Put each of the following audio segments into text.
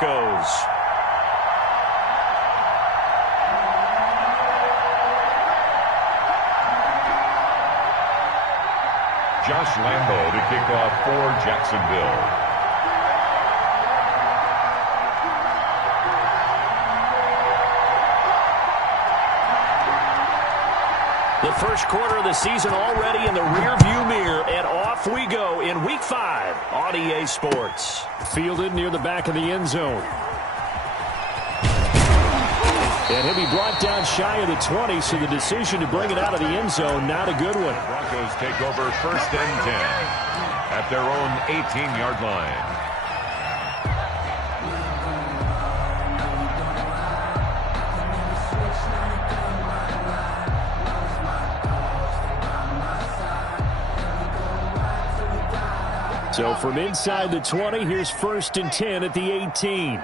Broncos. Josh Lambo to kick off for Jacksonville. The first quarter of the season already in the rearview mirror, and off we go in Week 5 on EA Sports. Fielded near the back of the end zone. And he'll be brought down shy of the 20, so the decision to bring it out of the end zone, not a good one. Broncos take over 1st and 10 at their own 18-yard line. So from inside the 20, here's 1st and 10 at the 18.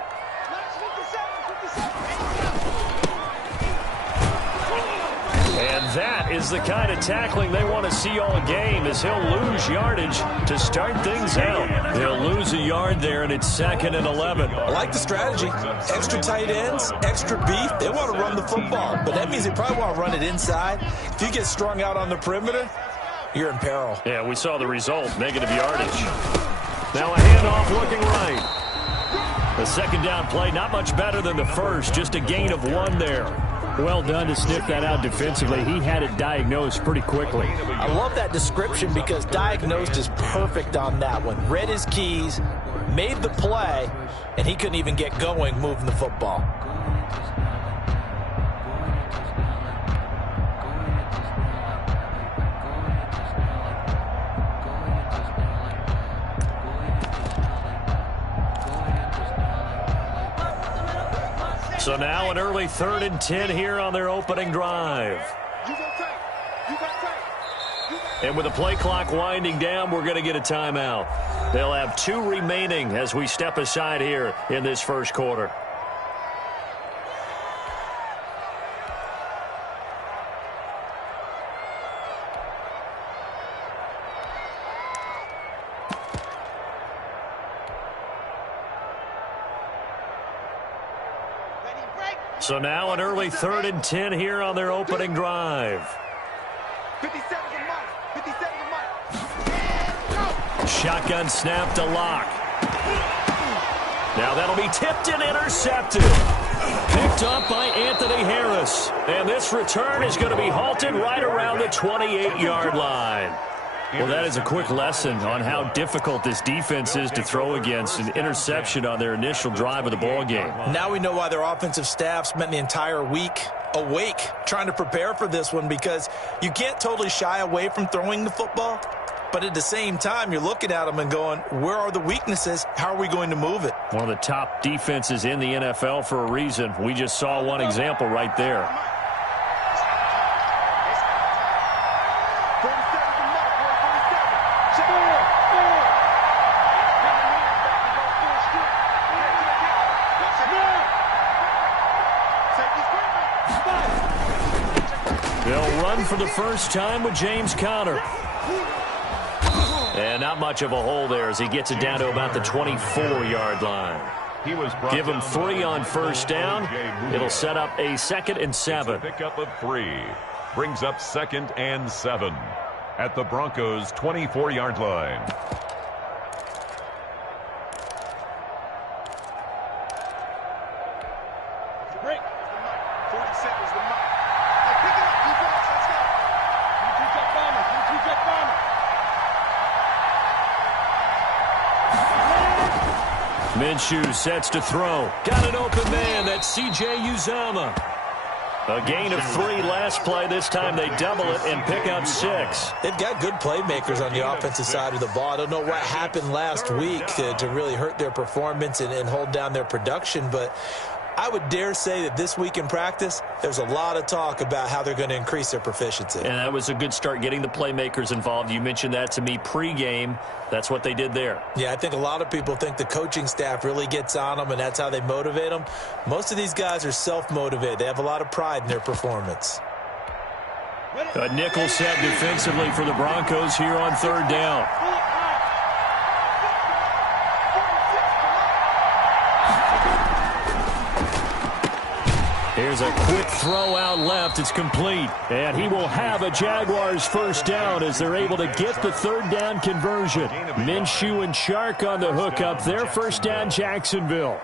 And that is the kind of tackling they want to see all game, as he'll lose yardage to start things out. He'll lose a yard there, and it's 2nd and 11. I like the strategy. Extra tight ends, extra beef. They want to run the football, but that means they probably want to run it inside. If you get strung out on the perimeter, you're in peril. Yeah, we saw the result, negative yardage. Now a handoff looking right. The second down play, not much better than the first, just a gain of 1 there. Well done to sniff that out defensively. He had it diagnosed pretty quickly. I love that description because diagnosed is perfect on that one. Read his keys, made the play, and he couldn't even get going moving the football. So now an early 3rd and 10 here on their opening drive. And with the play clock winding down, we're going to get a timeout. They'll have 2 remaining as we step aside here in this first quarter. So now an early 3rd and 10 here on their opening drive. 57 a mile. Shotgun snap to Lock. Now that'll be tipped and intercepted. Picked up by Anthony Harris. And this return is going to be halted right around the 28-yard line. Well, that is a quick lesson on how difficult this defense is to throw against. An interception on their initial drive of the ball game. Now we know why their offensive staff spent the entire week awake trying to prepare for this one, because you can't totally shy away from throwing the football, but at the same time you're looking at them and going, where are the weaknesses? How are we going to move it? One of the top defenses in the NFL for a reason. We just saw one example right there. They'll run for the first time with James Conner. And not much of a hole there as he gets it down to about the 24-yard line. Give him 3 on first down. It'll set up a 2nd and 7. Pickup of 3 brings up 2nd and 7 at the Broncos' 24-yard line. Minshew sets to throw. Got an open man. That's C.J. Uzomah. A gain of 3 last play. This time they double it and pick up 6. They've got good playmakers on the offensive side of the ball. I don't know what happened last week to really hurt their performance and hold down their production, but I would dare say that this week in practice, there's a lot of talk about how they're going to increase their proficiency. And that was a good start, getting the playmakers involved. You mentioned that to me pregame. That's what they did there. Yeah, I think a lot of people think the coaching staff really gets on them, and that's how they motivate them. Most of these guys are self-motivated. They have a lot of pride in their performance. A nickel set defensively for the Broncos here on 3rd down. Here's a quick throw out left. It's complete. And he will have a Jaguars first down as they're able to get the third down conversion. Minshew and Chark on the hookup. Their first down, Jacksonville.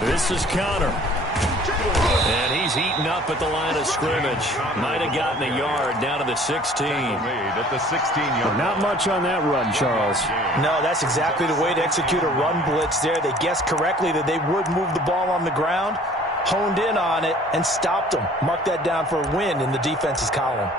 This is Connor. And he's eaten up at the line of scrimmage. Might have gotten a yard down to the 16. At the 16-yard. Not much on that run, Charles. No, that's exactly the way to execute a run blitz there. They guessed correctly that they would move the ball on the ground, honed in on it, and stopped them. Mark that down for a win in the defense's column.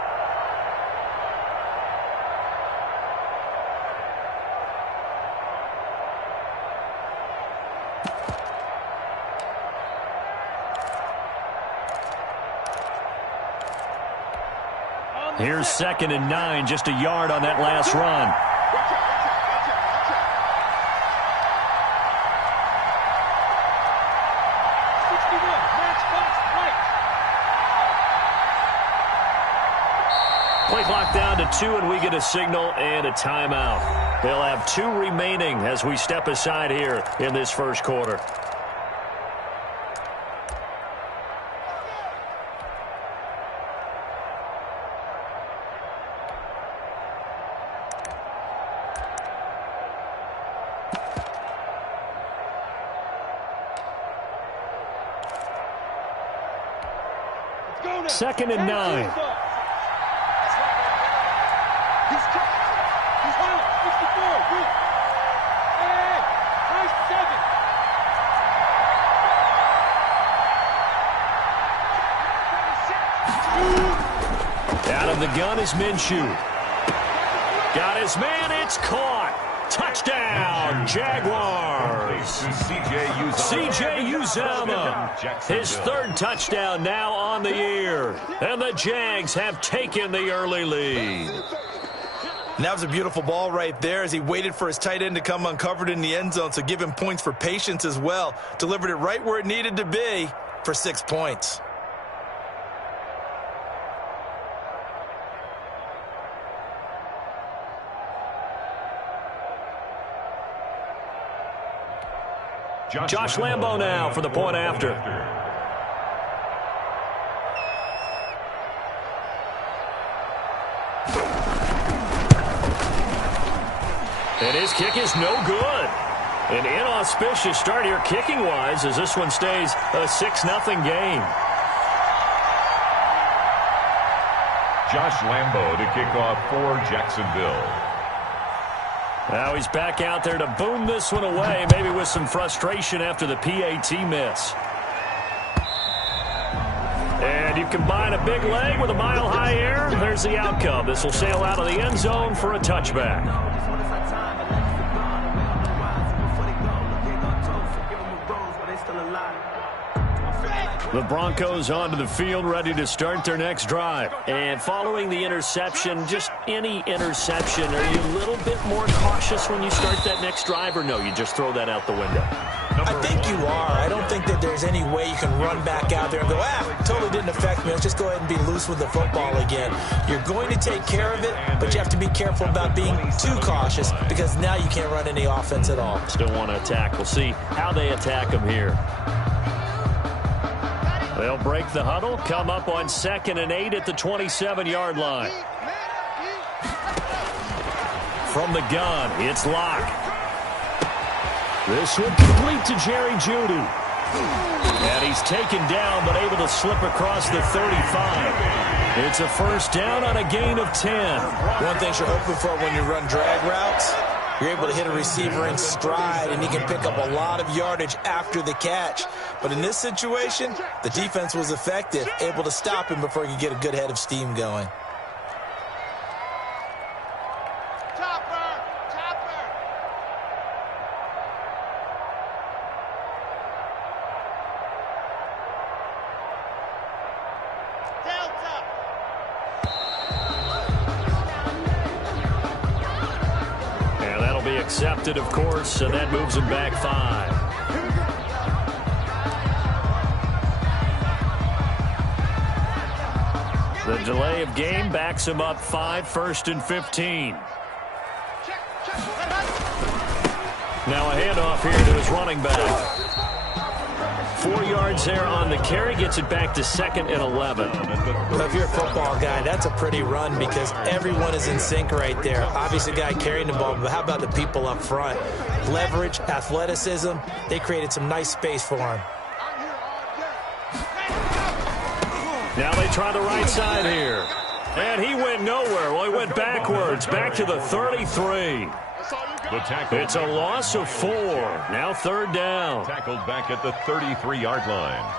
Here's 2nd and 9, just a yard on that last run. Play clock down to 2, and we get a signal and a timeout. They'll have 2 remaining as we step aside here in this first quarter. Second and 9. He's home. 54. Good. Hey, nice 7. Out of the gun is Minshew. Got his man. It's caught. Touchdown, Jaguars. C.J. Uzomah. His 3rd touchdown now on the year. And the Jags have taken the early lead. And that was a beautiful ball right there as he waited for his tight end to come uncovered in the end zone, so give him points for patience as well. Delivered it right where it needed to be for 6 points. Josh Lambo now for the point after. And his kick is no good. An inauspicious start here kicking-wise as this one stays a 6-0 game. Josh Lambo to kick off for Jacksonville. Now he's back out there to boom this one away, maybe with some frustration after the PAT miss. And you combine a big leg with a mile-high air, there's the outcome. This will sail out of the end zone for a touchback. The Broncos onto the field, ready to start their next drive. And following the interception, just any interception, are you a little bit more cautious when you start that next drive, or no, you just throw that out the window? I think you are. I don't think that there's any way you can run back out there and go, totally didn't affect me. Let's just go ahead and be loose with the football again. You're going to take care of it, but you have to be careful about being too cautious because now you can't run any offense at all. Still want to attack. We'll see how they attack them here. They'll break the huddle, come up on 2nd and 8 at the 27-yard line. From the gun, it's Locke. This one complete to Jerry Jeudy. And he's taken down, but able to slip across the 35. It's a first down on a gain of 10. One thing you're hoping for when you run drag routes, you're able to hit a receiver in stride, and he can pick up a lot of yardage after the catch. But in this situation, the defense was effective, able to stop him before he could get a good head of steam going. Accepted, of course, and that moves him back 5. The delay of game backs him up 5, 1st and 15. Now a handoff here to his running back. 4 yards there on the carry, gets it back to 2nd and 11. Well, if you're a football guy, that's a pretty run because everyone is in sync right there. Obviously, the guy carrying the ball, but how about the people up front? Leverage, athleticism, they created some nice space for him. Now they try the right side here. And he went nowhere. Well, he went backwards, back to the 33. It's a loss of 4. Now 3rd down. Tackled back at the 33-yard line.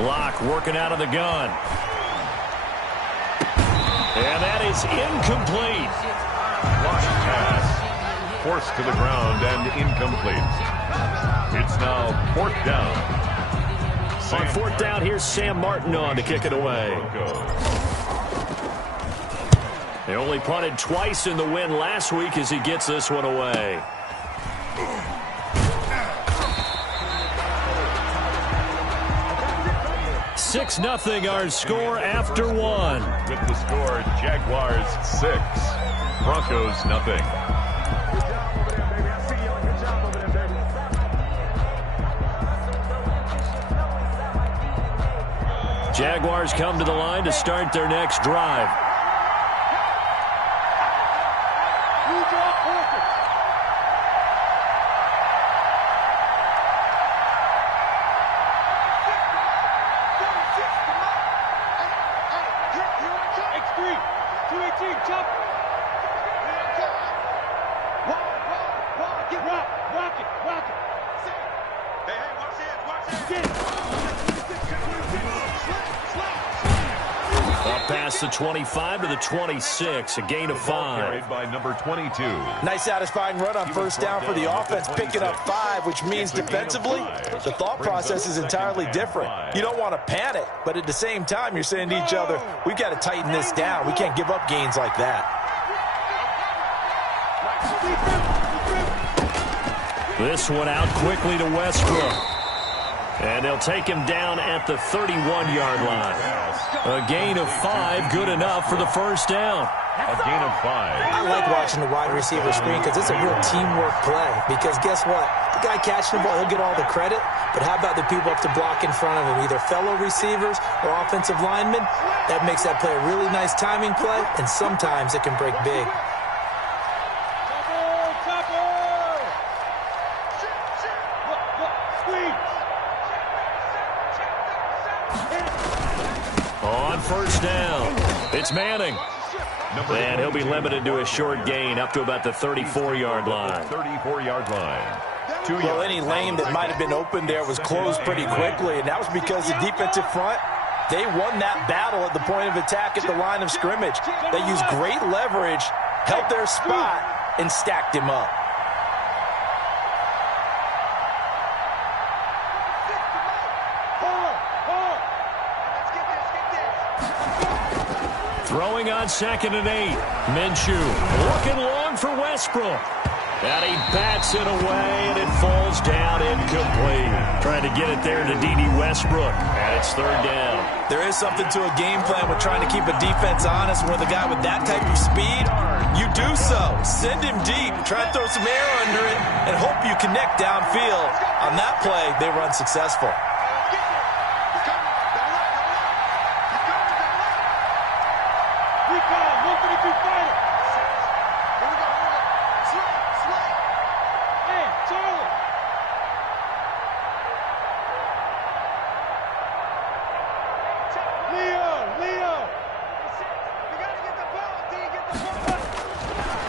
Locke working out of the gun. And that is incomplete. Lost pass. Forced to the ground and incomplete. It's now 4th down. On 4th down, here's Sam Martin on to kick it away. They only punted twice in the win last week as he gets this one away. Six nothing our score after 1. With the score, Jaguars 6, Broncos nothing. Jaguars come to the line to start their next drive. Past the 25 to the 26, a gain of 5. Carried by number 22. Nice satisfying run on 1st down for the offense, picking up 5, which means defensively, the thought process is entirely different. You don't want to panic, but at the same time, you're saying to each other, we've got to tighten this down. We can't give up gains like that. This one out quickly to Westbrook. And they'll take him down at the 31-yard line. A gain of 5, good enough for the 1st down. A gain of 5. I like watching the wide receiver screen because it's a real teamwork play. Because guess what? The guy catching the ball, he'll get all the credit. But how about the people up to block in front of him, either fellow receivers or offensive linemen? That makes that play a really nice timing play, and sometimes it can break big. On 1st down, it's Manning. And he'll be limited to a short gain up to about the 34-yard line. 34-yard line. Well, any lane that might have been open there was closed pretty quickly, and that was because the defensive front, they won that battle at the point of attack at the line of scrimmage. They used great leverage, held their spot, and stacked him up. Throwing on 2nd and 8. Minshew looking long for Westbrook. And he bats it away, and it falls down incomplete. Trying to get it there to D.D. Westbrook. And it's 3rd down. There is something to a game plan with trying to keep a defense honest. With a guy with that type of speed, you do so. Send him deep. Try and throw some air under it and hope you connect downfield. On that play, they run successful.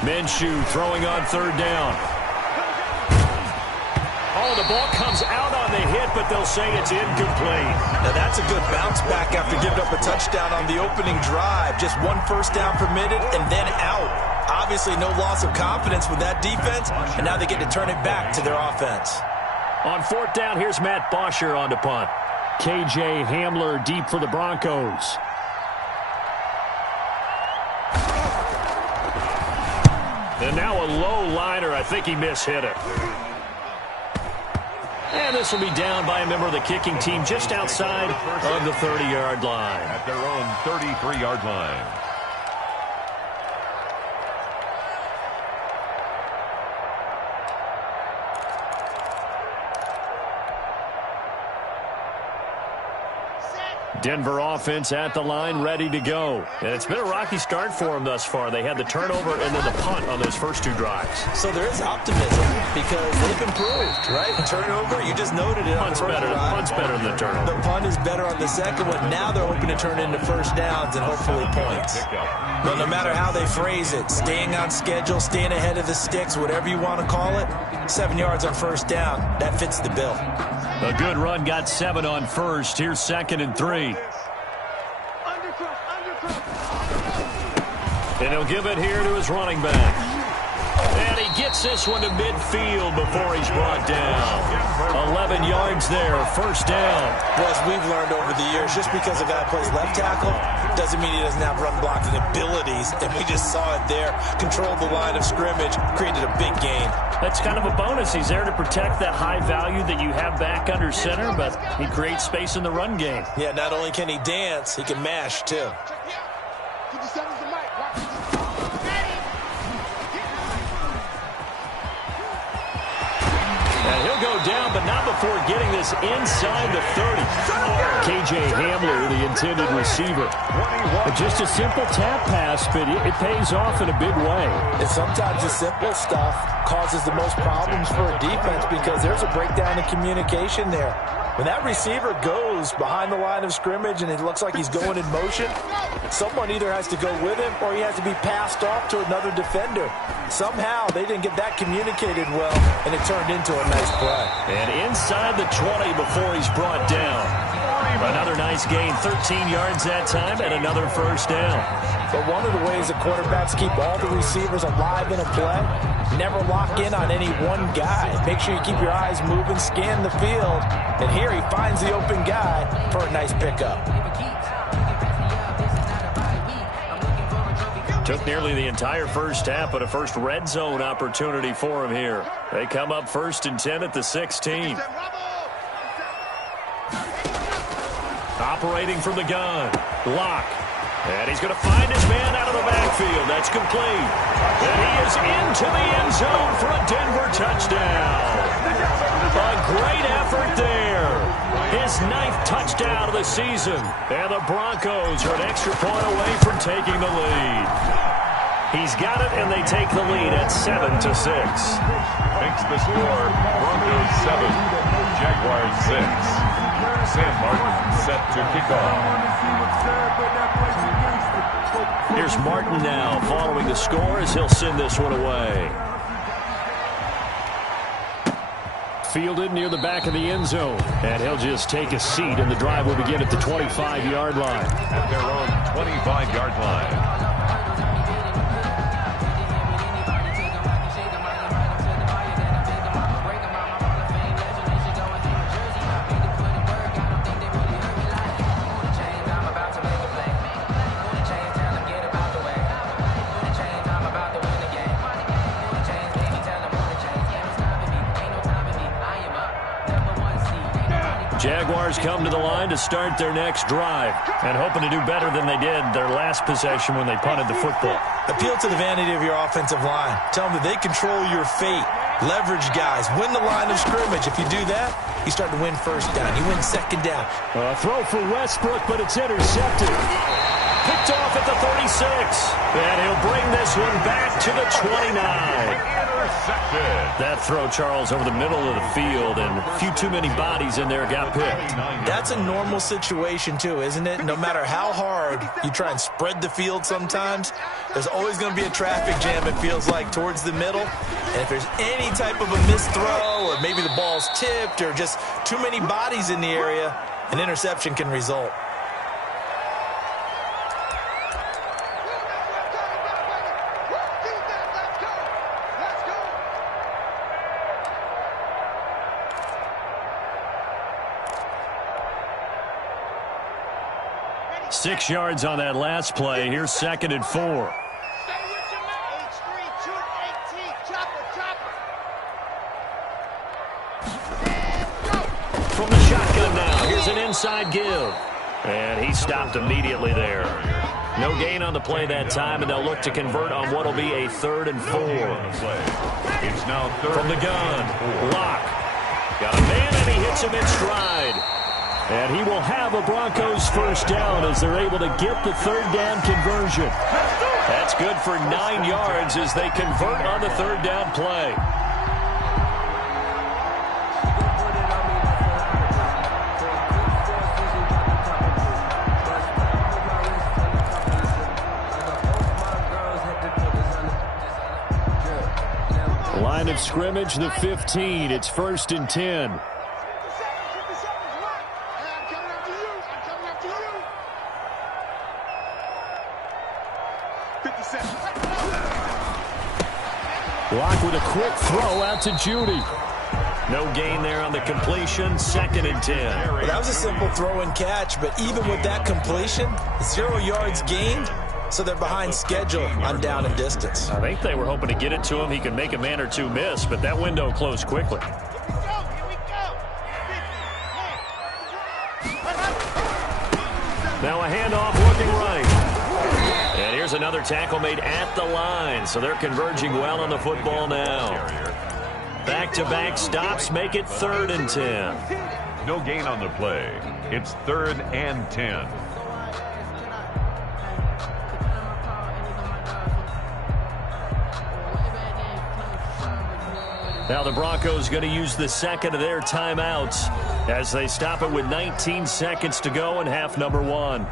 Minshew throwing on third down. Oh, the ball comes out on the hit, but they'll say it's incomplete. Now, that's a good bounce back after giving up a touchdown on the opening drive. Just one first down permitted and then out. Obviously, no loss of confidence with that defense, and now they get to turn it back to their offense. On fourth down, here's Matt Bosher on to punt. KJ Hamler deep for the Broncos. And now a low liner. I think he mishit it. And this will be down by a member of the kicking team just outside of the 30-yard line. At their own 33-yard line. Denver offense at the line, ready to go. And it's been a rocky start for them thus far. They had the turnover and then the punt on those first two drives. So there is optimism because they've improved, right? Turnover, you just noted it. Punt's better than the turnover. The punt is better on the second one. Now they're hoping to turn into first downs and hopefully points. But no matter how they phrase it, staying on schedule, staying ahead of the sticks, whatever you want to call it, 7 yards on first down, that fits the bill. A good run got 7 on first. Here's 2nd and 3. And he'll give it here to his running back. And he gets this one to midfield before he's brought down. 11 yards there, first down. Well, as we've learned over the years, just because a guy plays left tackle doesn't mean he doesn't have run blocking abilities. And we just saw it there. Controlled the line of scrimmage, created a big gain. That's kind of a bonus. He's there to protect that high value that you have back under center, but he creates space in the run game. Yeah, not only can he dance, he can mash too. And he'll go down, but not before getting this inside the 30. KJ Hamler, the intended receiver. Just a simple tap pass, but it pays off in a big way. And sometimes the simple stuff causes the most problems for a defense because there's a breakdown in communication there. When that receiver goes behind the line of scrimmage and it looks like he's going in motion, someone either has to go with him or he has to be passed off to another defender. Somehow they didn't get that communicated well, and it turned into a nice play. And inside the 20 before he's brought down. Another nice gain, 13 yards that time, and another first down. But one of the ways that quarterbacks keep all the receivers alive in a play, never lock in on any one guy. Make sure you keep your eyes moving, scan the field, and here he finds the open guy for a nice pickup. Took nearly the entire first half, but a first red zone opportunity for him here. They come up 1st and 10 at the 16. Operating from the gun. Lock. And he's going to find his man out of the backfield. That's complete. And he is into the end zone for a Denver touchdown. A great effort there. His 9th touchdown of the season. And the Broncos are an extra point away from taking the lead. He's got it, and they take the lead at 7-6. Makes the score Broncos 7, Jaguars 6. Sam Martin set to kick off. Here's Martin now following the score as he'll send this one away. Fielded near the back of the end zone. And he'll just take a seat, and the drive will begin at the 25-yard line. At their own 25-yard line. Jaguars come to the line to start their next drive and hoping to do better than they did their last possession when they punted the football. Appeal to the vanity of your offensive line. Tell them that they control your fate. Leverage guys. Win the line of scrimmage. If you do that, you start to win first down. You win second down. A throw for Westbrook, but it's intercepted. Picked off at the 36. And he'll bring this one back to the 29. Intercepted. That throw, Charles, over the middle of the field, and a few too many bodies in there got picked. That's a normal situation, too, isn't it? No matter how hard you try and spread the field sometimes, there's always going to be a traffic jam, it feels like, towards the middle. And if there's any type of a missed throw, or maybe the ball's tipped, or just too many bodies in the area, an interception can result. Six yards on that last play. Here's 2nd and 4. From the shotgun now. Here's an inside give. And he stopped immediately there. No gain on the play that time, and they'll look to convert on what will be a 3rd and 4. It's now 3rd from the gun. Lock. Got a man, and he hits him in stride. And he will have a Broncos first down as they're able to get the 3rd down conversion. That's good for 9 yards as they convert on the 3rd down play. Line of scrimmage, the 15. It's 1st and 10. Block with a quick throw out to Judy. No gain there on the completion. 2nd and 10. Well, that was a simple throw and catch, but even with that completion, 0 yards gained, so they're behind schedule on down and distance. I think they were hoping to get it to him. He could make a man or two miss, but that window closed quickly. Now a handoff looking right. And here's another tackle made at the line, so they're converging well on the football now. Back-to-back stops make it 3rd and 10. No gain on the play. It's 3rd and 10. Now the Broncos going to use the 2nd of their timeouts as they stop it with 19 seconds to go in half number 1.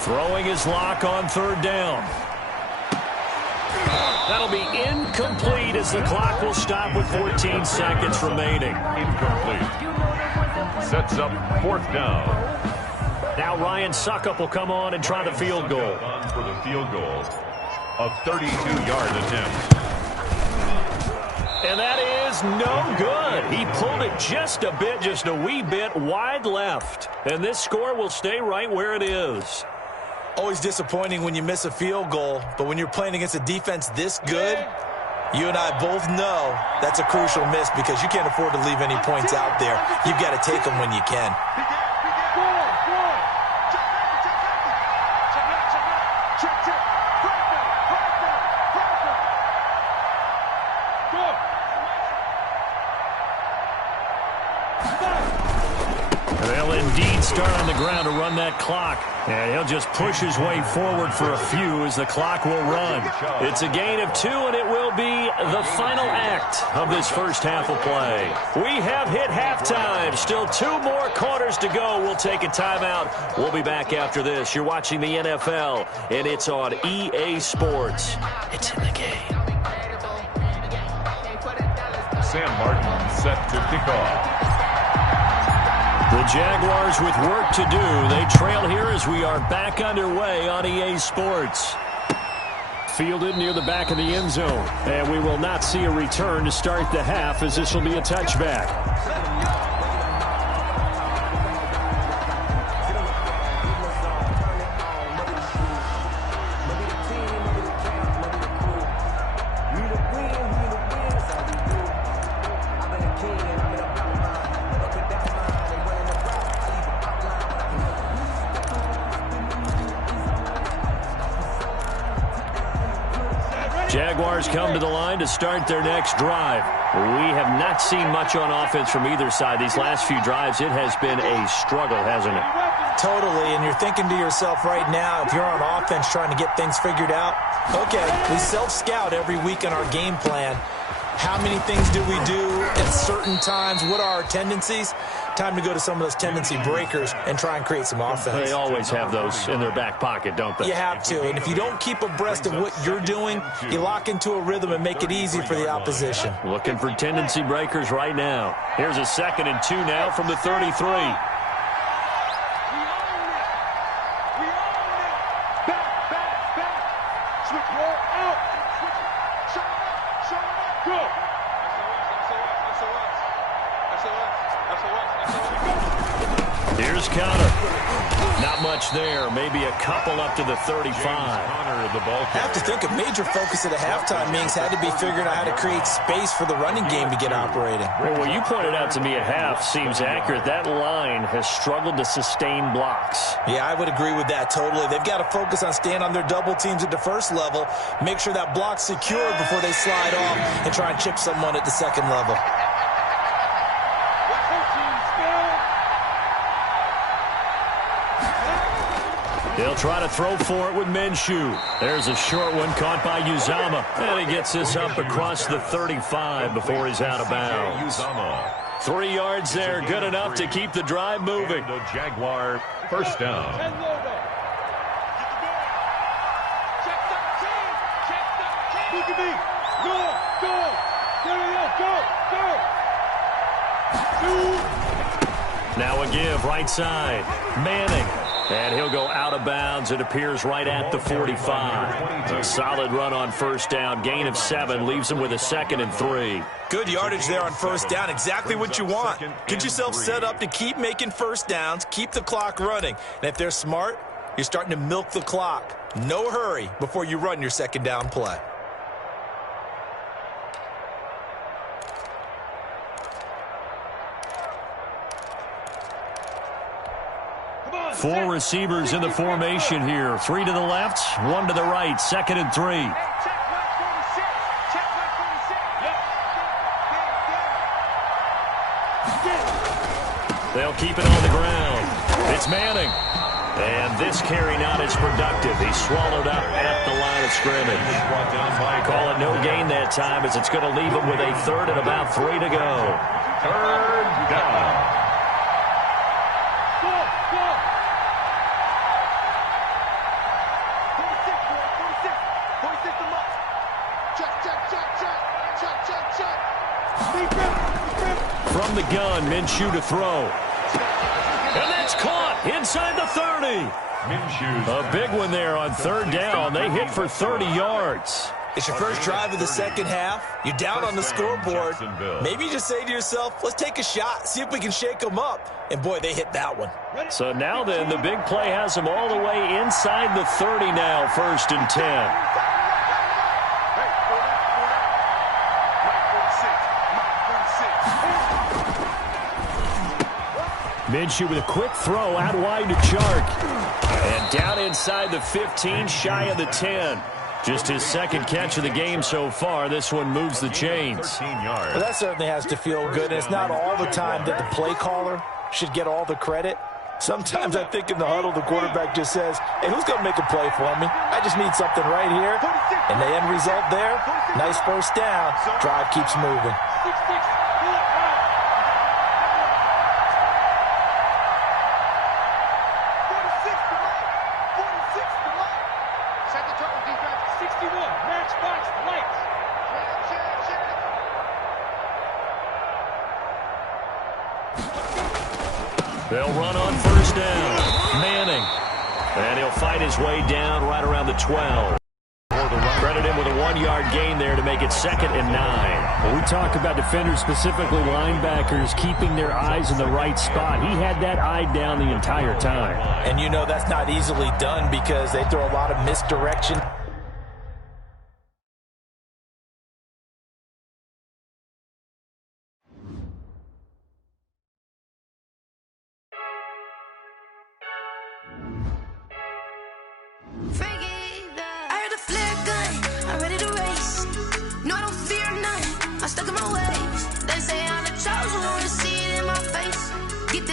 Throwing his lock on 3rd down. That'll be incomplete as the clock will stop with 14 seconds remaining. Incomplete. Sets up 4th down. Now Ryan Suckup will come on and try the field goal. On for the field goal. A 32-yard attempt. And that is no good. He pulled it just a bit, just a wee bit wide left. And this score will stay right where it is. Always disappointing when you miss a field goal, but when you're playing against a defense this good, you and I both know that's a crucial miss because you can't afford to leave any points out there. You've got to take them when you can. They'll indeed start on the ground to run that clock. And he'll just push his way forward for a few as the clock will run. It's a gain of 2, and it will be the final act of this first half of play. We have hit halftime. Still 2 more quarters to go. We'll take a timeout. We'll be back after this. You're watching the NFL, and it's on EA Sports. It's in the game. Sam Martin set to kick off. The Jaguars with work to do. They trail here as we are back underway on EA Sports. Fielded near the back of the end zone. And we will not see a return to start the half as this will be a touchback. Jaguars come to the line to start their next drive. We have not seen much on offense from either side. These last few drives, it has been a struggle, hasn't it? Totally, and you're thinking to yourself right now, if you're on offense trying to get things figured out, okay, we self-scout every week in our game plan. How many things do we do at certain times? What are our tendencies? Time to go to some of those tendency breakers and try and create some offense. They always have those in their back pocket, don't they? You have to, and if you don't keep abreast of what you're doing, you lock into a rhythm and make it easy for the opposition. Looking for tendency breakers right now. Here's a 2nd and 2 now from the 33. Here's Connor. Not much there. Maybe a couple up to the 35. I have to think a major focus at a halftime means had to be figuring out how to create space for the running game to get operating. Well, what you pointed out to me at half seems accurate. That line has struggled to sustain blocks. Yeah, I would agree with that totally. They've got to focus on staying on their double teams at the first level, make sure that block's secured before they slide off and try and chip someone at the second level. They'll try to throw for it with Minshew. There's a short one caught by Uzomah. And he gets this up across the 35 before he's out of bounds. 3 yards there, good enough to keep the drive moving. The Jaguar first down. Now a give, right side. Manning. And he'll go out of bounds. It appears right at the 45. A solid run on first down. Gain of 7 leaves him with a 2nd and 3. Good yardage there on first down. Exactly what you want. Get yourself set up to keep making first downs. Keep the clock running. And if they're smart, you're starting to milk the clock. No hurry before you run your second down play. Four receivers in the formation here. 3 to the left, 1 to the right. 2nd and 3. They'll keep it on the ground. It's Manning. And this carry not as productive. He's swallowed up at the line of scrimmage. Call it no gain that time as it's going to leave him with a 3rd and about 3 to go. 3rd down. From the gun, Minshew to throw. And that's caught inside the 30. A big one there on 3rd down. They hit for 30 yards. It's your first drive of the second half. You're down on the scoreboard. Maybe you just say to yourself, let's take a shot, see if we can shake them up. And, boy, they hit that one. So now then, the big play has them all the way inside the 30 now, 1st and 10. Minshew with a quick throw out wide to Chark. And down inside the 15, shy of the 10. Just his 2nd catch of the game so far. This one moves the chains. Well, that certainly has to feel good. And it's not all the time that the play caller should get all the credit. Sometimes I think in the huddle, the quarterback just says, hey, who's going to make a play for me? I just need something right here. And the end result there, nice first down. Drive keeps moving. They'll run on first down. Manning. And he'll fight his way down right around the 12. Credit him with a 1-yard gain there to make it 2nd and 9. Well, we talk about defenders, specifically linebackers, keeping their eyes in the right spot. He had that eye down the entire time. And you know that's not easily done because they throw a lot of misdirection. I heard a flare gun, I'm ready to race.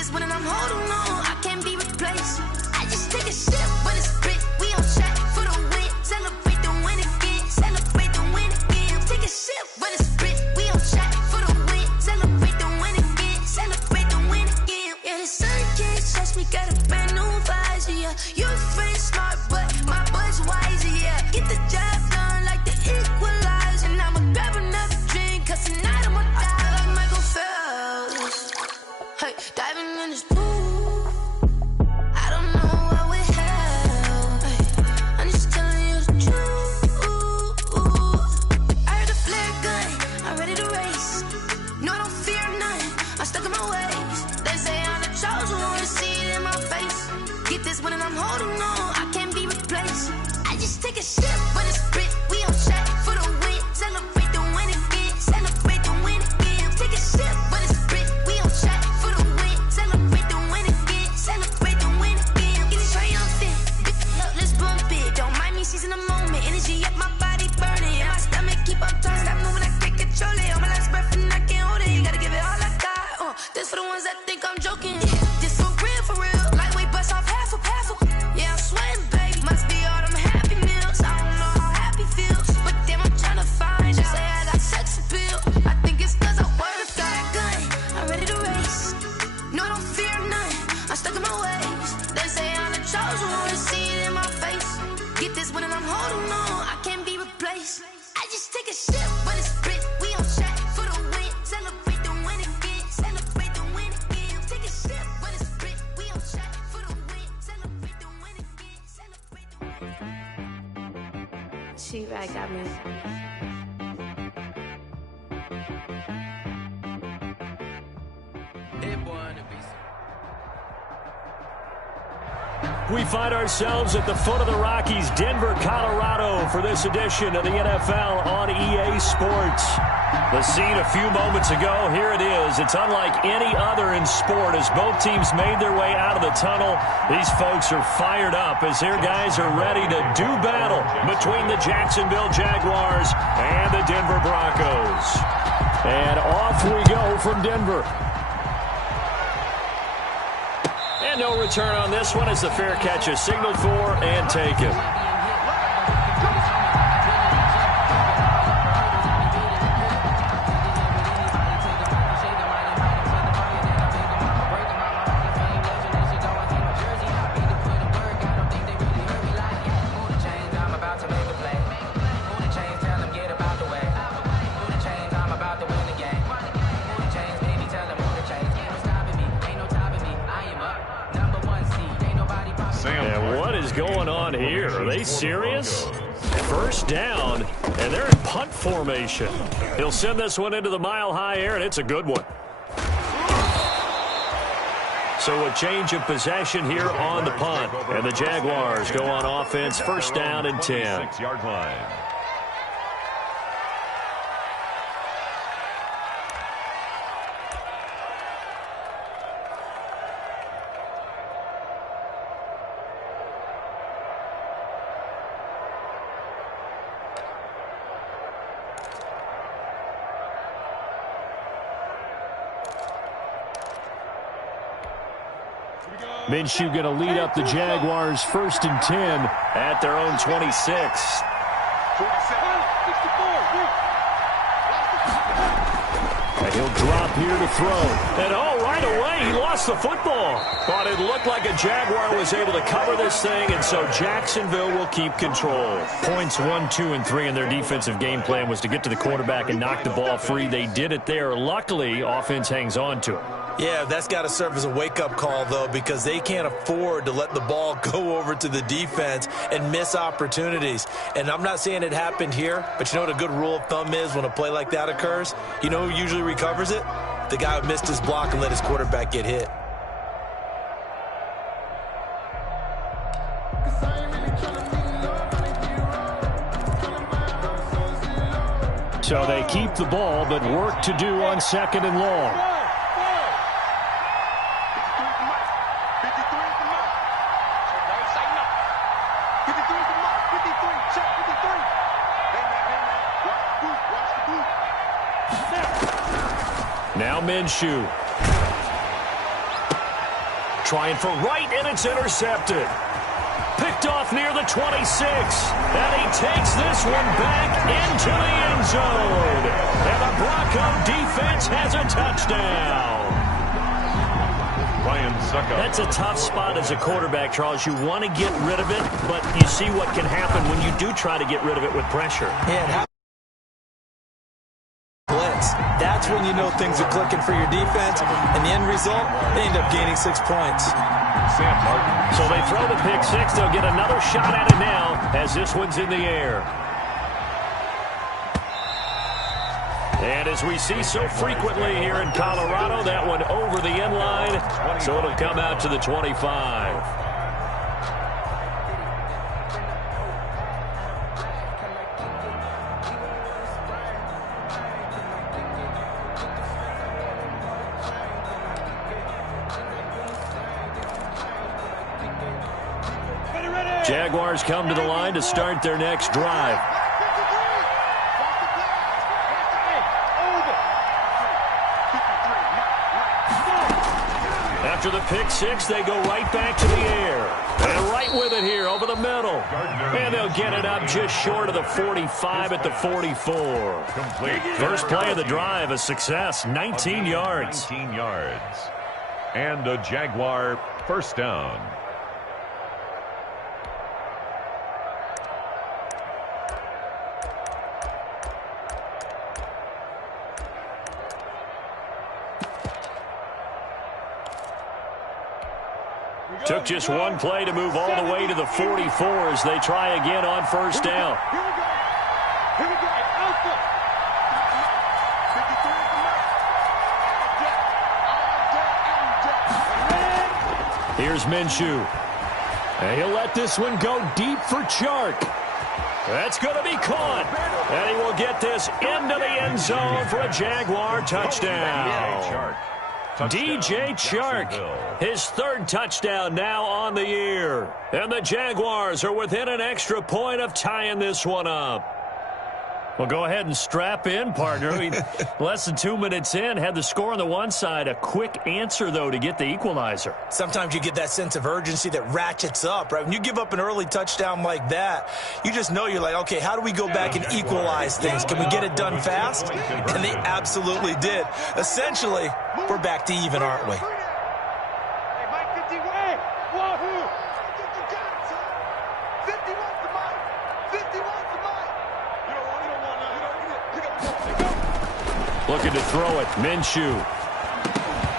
this one and I'm holding on. I can't be replaced. I just take a sip, but it's spit. We on track for the win. Celebrate the win again. Celebrate the win again. Take a sip, but it's spit. We on track for the win. Celebrate the win again. Celebrate the win again. Yeah, the sun can't touch me. Got a brand new visor. Yeah, your friend's smart, but my bud's wiser. Yeah, get the job done like the equalizer. And I'ma grab another drink, 'cause tonight I'ma die like Michael Phelps. Hey, diving in this pool. I don't know what we have. Hey, I'm just telling you the truth. I heard the flare gun. I'm ready to race. No, I don't fear nothing. I'm stuck in my ways. They say I'm the chosen one. See it in my face. Get this one and I'm holding on. I can't be replaced. I just take a sip, but it's spit. We on track for the win. Celebrate the win again. Celebrate the win again. Take a sip, but it's spit. We on track for the win. Celebrate the win again. Celebrate the win again. Get it triumphant. Look, let's bump it. Don't mind me seizing the moment. Energy up my body burning. And my stomach keep up turning. Stop moving, I can't control it. On my last breath and I can't hold it. You gotta give it all I got. This for the ones that think I'm joking. This for real, for real. Lightweight bust off half a. Yeah, I'm sweating, babe. Must be all them happy meals. I don't know how happy feels, but damn, I'm tryna find. Just say I got sex appeal. I think it's 'cause I work. Got a gun. I'm ready to race. No, I don't fear nothing. I'm stuck in my ways. They say I'm the chosen one. See it in my face. Get this one and I'm holding on. I can't be replaced. I just take a sip, but it's spit. We on track for the win. Celebrate the win again. Celebrate the win again. Take a sip, but it's spit. We on track for the win. Celebrate the win again. Celebrate the win again. She right got me. We find ourselves at the foot of the Rockies, Denver, Colorado, for this edition of the NFL on EA Sports. The scene a few moments ago, here it is. It's unlike any other in sport as both teams made their way out of the tunnel. These folks are fired up as their guys are ready to do battle between the Jacksonville Jaguars and the Denver Broncos. And off we go from Denver. And no return on this one as the fair catch is signaled for and taken. Going on here? Are they serious? First down, and they're in punt formation. He'll send this one into the mile-high air, and it's a good one. So a change of possession here on the punt, and the Jaguars go on offense, first down and 10. 6-yard line. Minshew going to lead up the Jaguars first and 10 at their own 26. And he'll drop here to throw. And right away, he lost the football. But it looked like a Jaguar was able to cover this thing, and so Jacksonville will keep control. Points 1, 2, and 3 in their defensive game plan was to get to the quarterback and knock the ball free. They did it there. Luckily, offense hangs on to it. Yeah, that's got to serve as a wake-up call, though, because they can't afford to let the ball go over to the defense and miss opportunities. And I'm not saying it happened here, but you know what a good rule of thumb is when a play like that occurs? You know who usually recovers it? The guy who missed his block and let his quarterback get hit. So they keep the ball, but work to do on second and long. Now Minshew. trying for right, and it's intercepted. Picked off near the 26, and he takes this one back into the end zone. And the Bronco defense has a touchdown. That's a tough spot as a quarterback, Charles. You want to get rid of it, but you see what can happen when you do try to get rid of it with pressure. Yeah, blitz. That's when you know things are clicking for your defense, and the end result, they end up gaining 6 points. Sam Martin. So they throw the pick six. They'll get another shot at it now as this one's in the air. And as we see so frequently here in Colorado, that one over the end line, so it'll come out to the 25. Jaguars come to the line to start their next drive. After the pick six, they go right back to the air. And right with it here over the middle. And they'll get it up just short of the 45 at the 44. First play of the drive, a success, 19 yards. 19 yards. And a Jaguar first down. Took just one play to move all the way to the 44 as they try again on first down. Here we go. Alpha. 53 Here's Minshew. And he'll let this one go deep for Chark. That's going to be caught. And he will get this into the end zone for a Jaguar touchdown. DJ Chark, his third touchdown now on the year. And the Jaguars are within an extra point of tying this one up. Well, go ahead and strap in, partner. Less than 2 minutes in, had the score on the one side. A quick answer, though, to get the equalizer. Sometimes you get that sense of urgency that ratchets up, right? When you give up an early touchdown like that, you just know you're like, okay, how do we go back and equalize things? Can we get it done fast? And they absolutely did. Essentially, we're back to even, aren't we? Hey, Mike 51. Hey, wahoo. 51's the Mike. 51's the Mike. You don't want Looking to throw it, Minshew.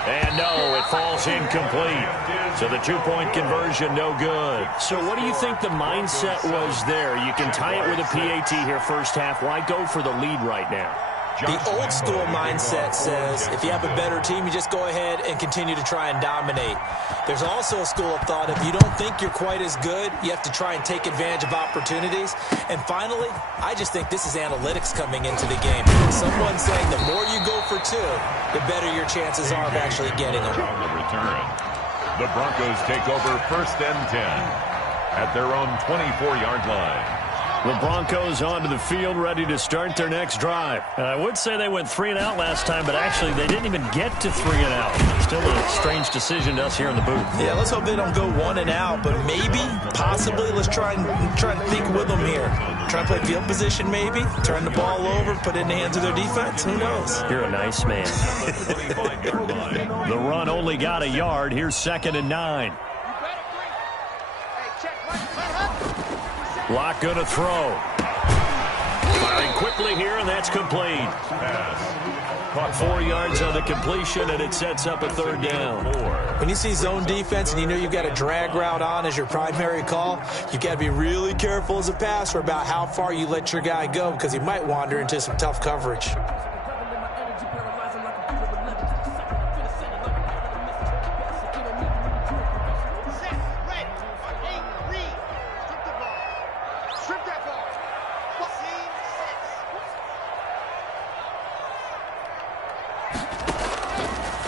And no, it falls incomplete. So the two-point conversion, no good. So what do you think the mindset was there? You can tie it with a PAT here first half. Why go for the lead right now? The old school mindset says if you have a better team, you just go ahead and continue to try and dominate. There's also a school of thought, if you don't think you're quite as good, you have to try and take advantage of opportunities. And finally, I just think this is analytics coming into the game. Someone saying the more you go for two, the better your chances are of actually getting them. On the return, the Broncos take over first and 10 at their own 24-yard line. The Broncos onto the field, ready to start their next drive. I would say they went 3 and out last time, but actually they didn't even get to 3 and out. Still a strange decision to us here in the booth. Yeah, let's hope they don't go 1 and out, but maybe, possibly, let's try and think with them here. Try and play field position, maybe. Turn the ball over, put it in the hands of their defense. Who knows? You're a nice man. The run only got a yard. Here's 2nd and 9. Lock going to throw. Firing quickly here, and that's complete. Caught 4 yards on the completion, and it sets up a 3rd down. When you see zone defense and you know you've got a drag route on as your primary call, you've got to be really careful as a passer about how far you let your guy go because he might wander into some tough coverage.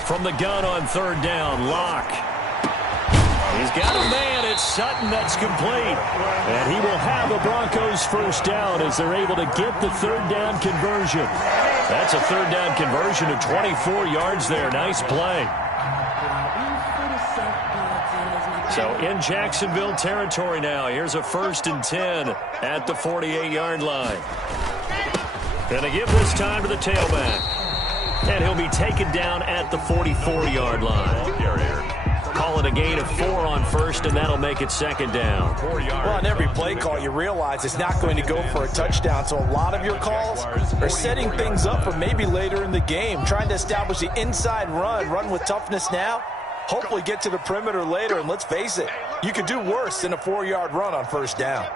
From the gun on 3rd down, Locke. He's got a man. It's Sutton that's complete. And he will have a Broncos first down as they're able to get the 3rd down conversion. That's a 3rd down conversion of 24 yards there. Nice play. So in Jacksonville territory now. Here's a 1st and 10 at the 48-yard line. And they give this time to the tailback. And he'll be taken down at the 44-yard line. Call it a gain of 4 on 1st, and that'll make it 2nd down. Well, on every play call, you realize it's not going to go for a touchdown, so a lot of your calls are setting things up for maybe later in the game, trying to establish the inside run with toughness now, hopefully get to the perimeter later, and let's face it, you could do worse than a 4-yard run on 1st down.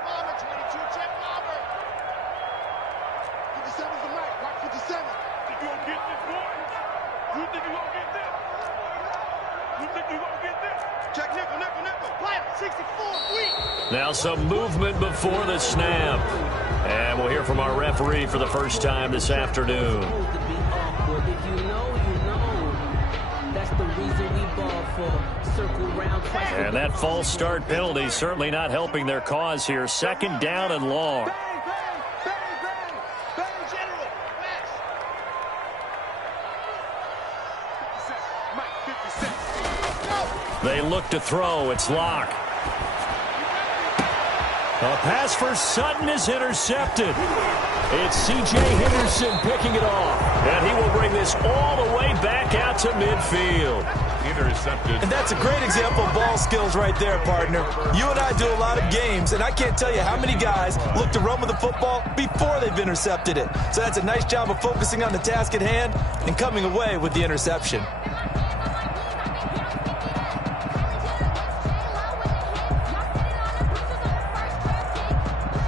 Now some movement before the snap. And we'll hear from our referee for the first time this afternoon. And that false start penalty certainly not helping their cause here. 2nd down and long. They look to throw. It's Locke. A pass for Sutton is intercepted. It's C.J. Henderson picking it off. And he will bring this all the way back out to midfield. Intercepted. And that's a great example of ball skills right there, partner. You and I do a lot of games, and I can't tell you how many guys look to run with the football before they've intercepted it. So that's a nice job of focusing on the task at hand and coming away with the interception.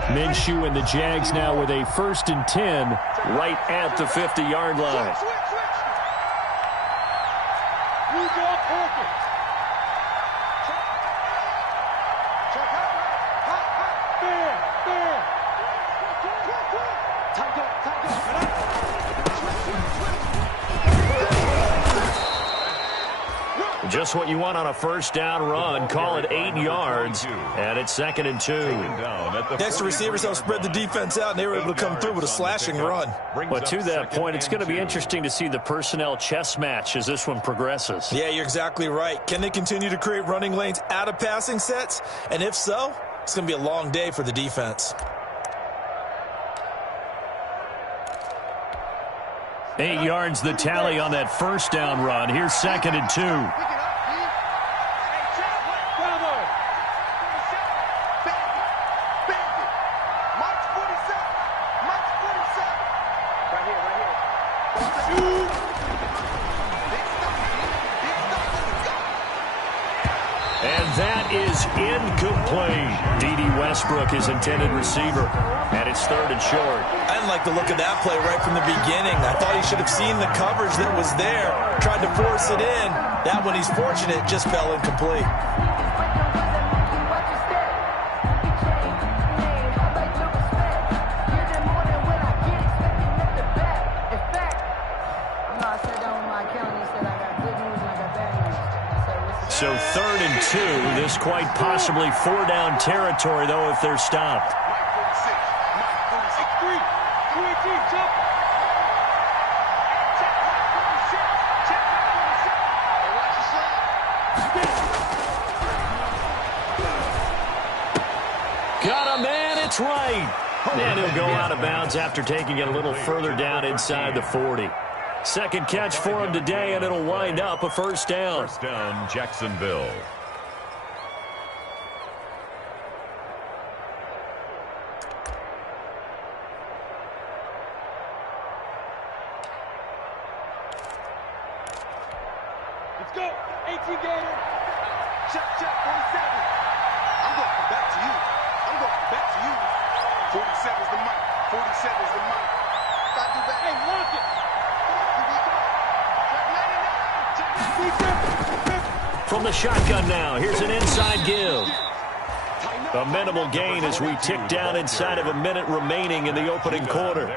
Minshew and the Jags now with a 1st and 10 right at the 50-yard line. Just what you want on a 1st down run. Call it 8 yards, and it's 2nd and 2. Next, the receivers help spread the defense out, and they were able to come through with a slashing run. Well, to that point, it's going to be interesting to see the personnel chess match as this one progresses. Yeah, you're exactly right. Can they continue to create running lanes out of passing sets? And if so, it's going to be a long day for the defense. 8 yards the tally on that 1st down run. Here's 2nd and 2. Incomplete. D.D. Westbrook, his intended receiver, and it's 3rd and short. I didn't like the look of that play right from the beginning. I thought he should have seen the coverage that was there, tried to force it in. That one, he's fortunate, just fell incomplete. So 3rd and 2. This quite possibly 4-down territory, though, if they're stopped. Got a man, it's right. And he'll go out of bounds after taking it a little further down inside the 40. 2nd catch for him today, and it'll wind up a 1st down. 1st down, Jacksonville. Let's go. 18 Gator. Check, 47. I'm going back to you. I'm going back to you. 47's the mic. 47's the mic. Stop do that. Hey, lock it. From the shotgun now, here's an inside give. A minimal gain as we tick down inside of a minute remaining in the opening quarter.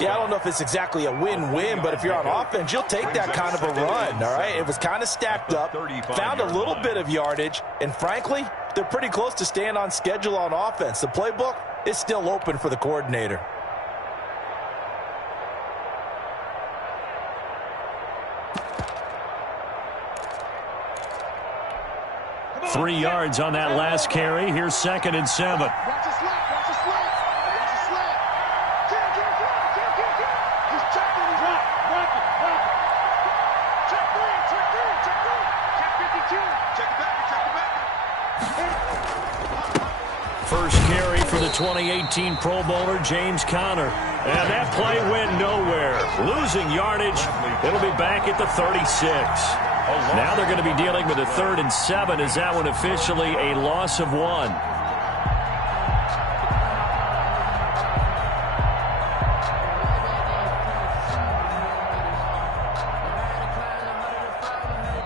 Yeah, I don't know if it's exactly a win-win, but if you're on offense, you'll take that kind of a run, all right? It was kind of stacked up, found a little bit of yardage, and frankly, they're pretty close to staying on schedule on offense. The playbook is still open for the coordinator. 3 yards on that last carry. Here's 2nd and 7. Watch the slap. Watch the slap. Watch the slap. Kill. He's checking. He's rock it. Check 3. Check 52. Check it back. First carry for the 2018 Pro Bowler, James Conner. And that play went nowhere. Losing yardage. It'll be back at the 36. Now they're going to be dealing with a 3rd and 7. Is that one officially a loss of 1?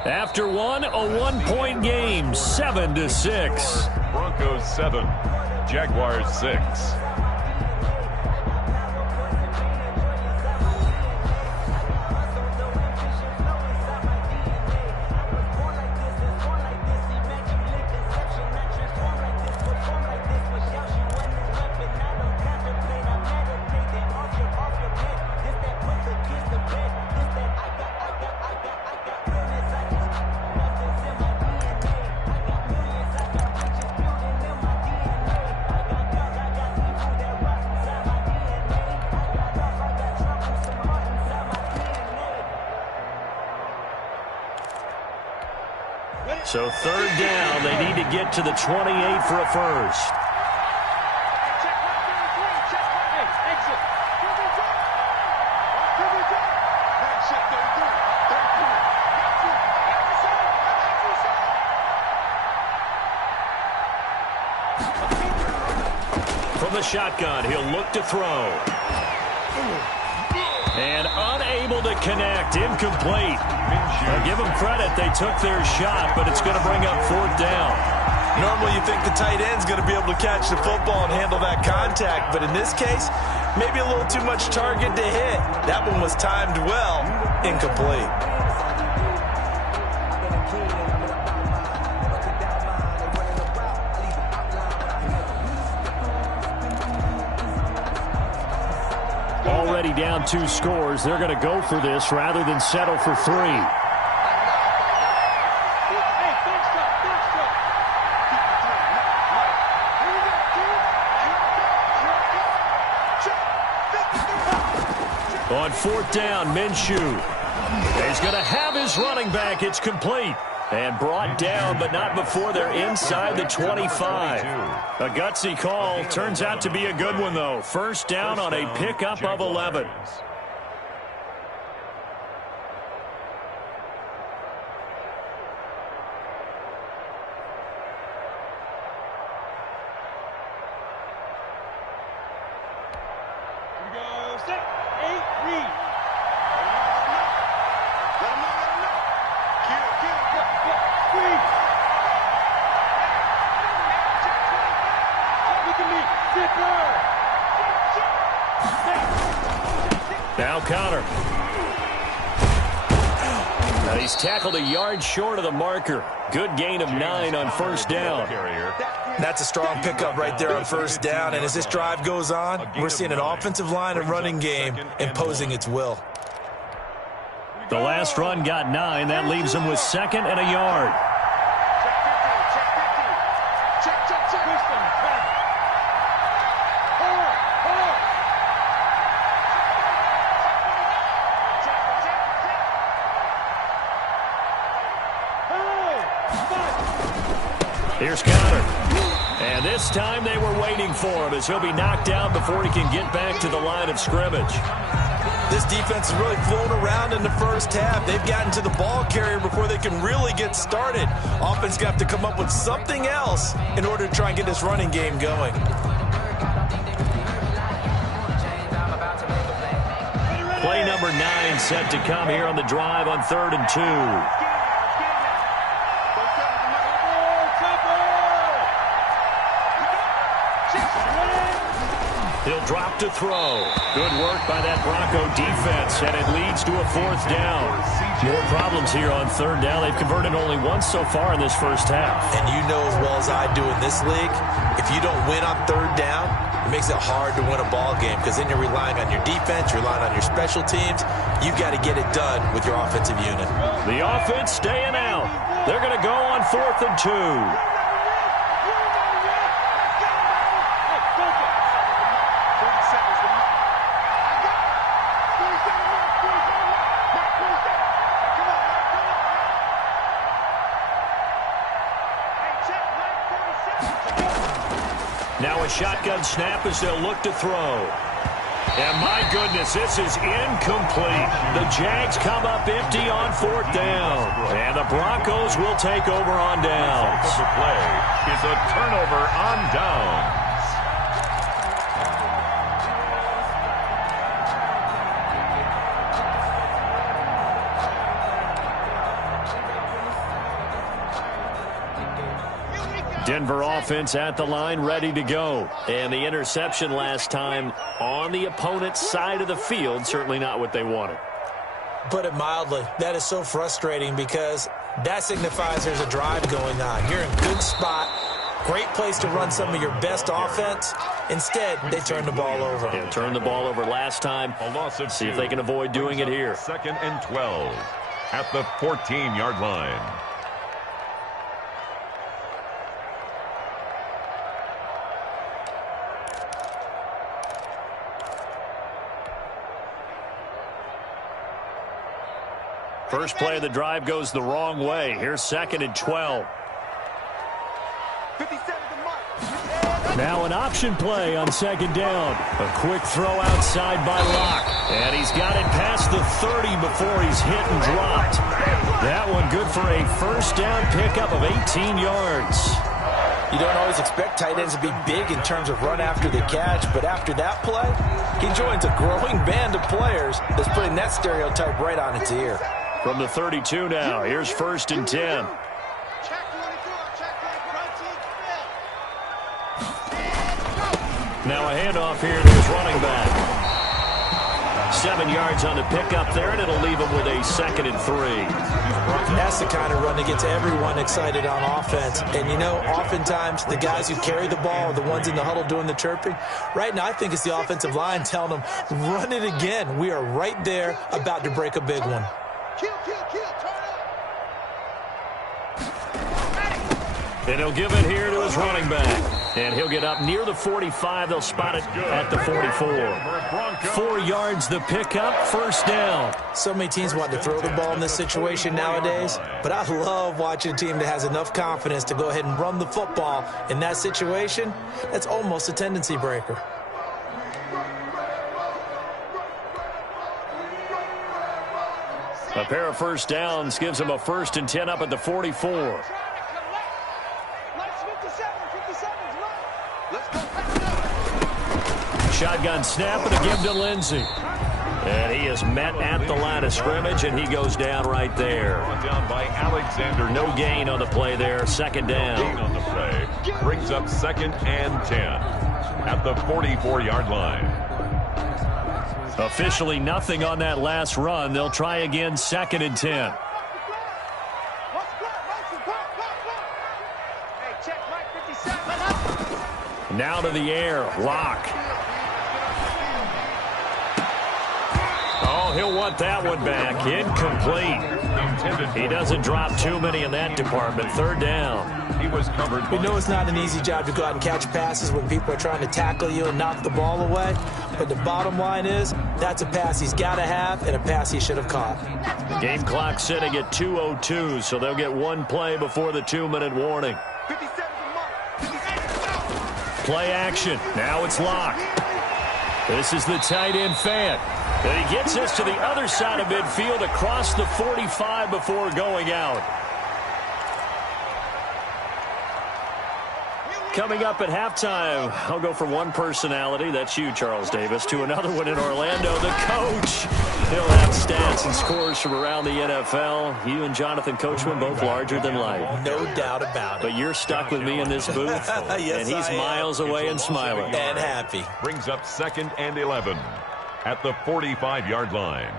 After one, a 1-point game, 7-6. Broncos 7, Jaguars 6. So 3rd down, they need to get to the 28 for a first. From the shotgun, he'll look to throw. And unable to connect, incomplete. Give them credit, they took their shot, but it's going to bring up 4th down. Normally you think the tight end's going to be able to catch the football and handle that contact, but in this case, maybe a little too much target to hit. That one was timed well, incomplete. Already down 2 scores. They're going to go for this rather than settle for 3. On 4th down, Minshew. He's going to have his running back. It's complete. And brought down, but not before they're inside the 25. A gutsy call. Turns out to be a good one, though. First down on a pickup of 11. Now Conner. He's tackled a yard short of the marker. Good gain of 9 on first down. That's a strong pickup right there on first down. And as this drive goes on, we're seeing an offensive line and running game imposing its will. The last run got 9. That leaves him with 2nd and a yard. Here's Conner. And this time they were waiting for him as he'll be knocked down before he can get back to the line of scrimmage. This defense is really flown around in the first half. They've gotten to the ball carrier before they can really get started. Offense got to come up with something else in order to try and get this running game going. Play number 9 set to come here on the drive on 3rd and 2. He'll drop to throw. Good work by that Bronco defense, and it leads to a 4th down. More problems here on 3rd down. They've converted only once so far in this first half. And you know as well as I do in this league, if you don't win on 3rd down, it makes it hard to win a ball game because then you're relying on your defense, you're relying on your special teams. You've got to get it done with your offensive unit. The offense staying out. They're going to go on 4th and 2. Now a shotgun snap as they'll look to throw. And my goodness, this is incomplete. The Jags come up empty on 4th down. And the Broncos will take over on downs. The play is a turnover on downs. Denver offense at the line, ready to go. And the interception last time on the opponent's side of the field, certainly not what they wanted. Put it mildly, that is so frustrating because that signifies there's a drive going on. You're in a good spot, great place to run some of your best offense. Instead, they turn the ball over. Yeah, turned the ball over last time. See if they can avoid doing it here. 2nd and 12 at the 14-yard line. First play of the drive goes the wrong way. Here's 2nd and 12. Now an option play on 2nd down. A quick throw outside by Locke. And he's got it past the 30 before he's hit and dropped. That one good for a 1st down pickup of 18 yards. You don't always expect tight ends to be big in terms of run after the catch, but after that play, he joins a growing band of players that's putting that stereotype right on its ear. From the 32 now, here's 1st and 10. Now a handoff here to his running back. 7 yards on the pickup there, and it'll leave him with a 2nd and 3. That's the kind of run that gets everyone excited on offense. And, you know, oftentimes the guys who carry the ball are the ones in the huddle doing the chirping. Right now, I think it's the offensive line telling them, run it again. We are right there about to break a big one. And he'll give it here to his running back. And he'll get up near the 45. They'll spot it at the 44. 4 yards the pickup, 1st down. So many teams want to throw the ball in this situation nowadays, but I love watching a team that has enough confidence to go ahead and run the football in that situation. That's almost a tendency breaker. A pair of 1st downs gives him a 1st and 10 up at the 44. Shotgun snap and a give to Lindsey. And he is met at the line of scrimmage, and he goes down right there. Down by Alexander. No gain on the play there. 2nd down. Gain on the play. Brings up 2nd and 10 at the 44-yard line. Officially nothing on that last run. They'll try again, 2nd and 10. Now to the air. Locke. Oh, he'll want that one back. Incomplete. He doesn't drop too many in that department. 3rd down. He was covered. We know it's not an easy job to go out and catch passes when people are trying to tackle you and knock the ball away. But the bottom line is, that's a pass he's got to have and a pass he should have caught. Game clock sitting at 2:02, so they'll get one play before the 2-minute warning. Play action. Now it's Locke. This is the tight end fan. And he gets this to the other side of midfield across the 45 before going out. Coming up at halftime, I'll go from one personality, that's you, Charles Davis, to another one in Orlando, the coach. He'll have stats and scores from around the NFL. You and Jonathan Coachman both larger than life. No doubt about it. But you're stuck with me in this booth, yes, and he's miles away and smiling. And happy. Brings up 2nd and 11 at the 45-yard line.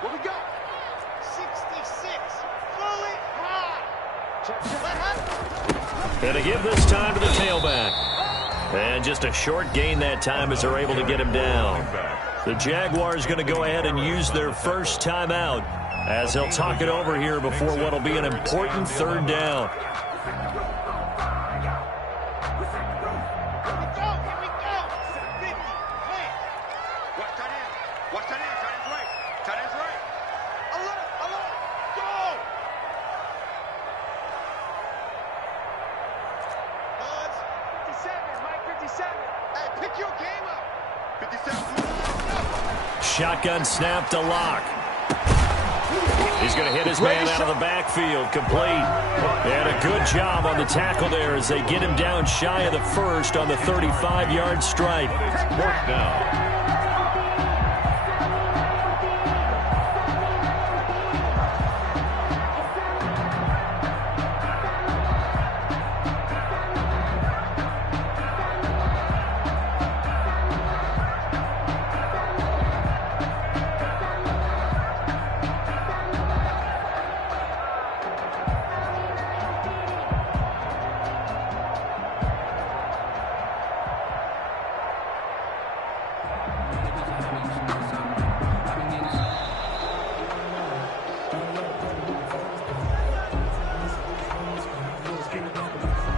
What we got? 66. Pull it high. And to give this time to the tailback. And just a short gain that time as they're able to get him down. The Jaguars going to go ahead and use their first timeout as they'll talk it over here before what will be an important third down. Shotgun snap to Lock. He's going to hit his man out of the backfield, complete. And a good job on the tackle there as they get him down shy of the first on the 35-yard strike. Fourth down.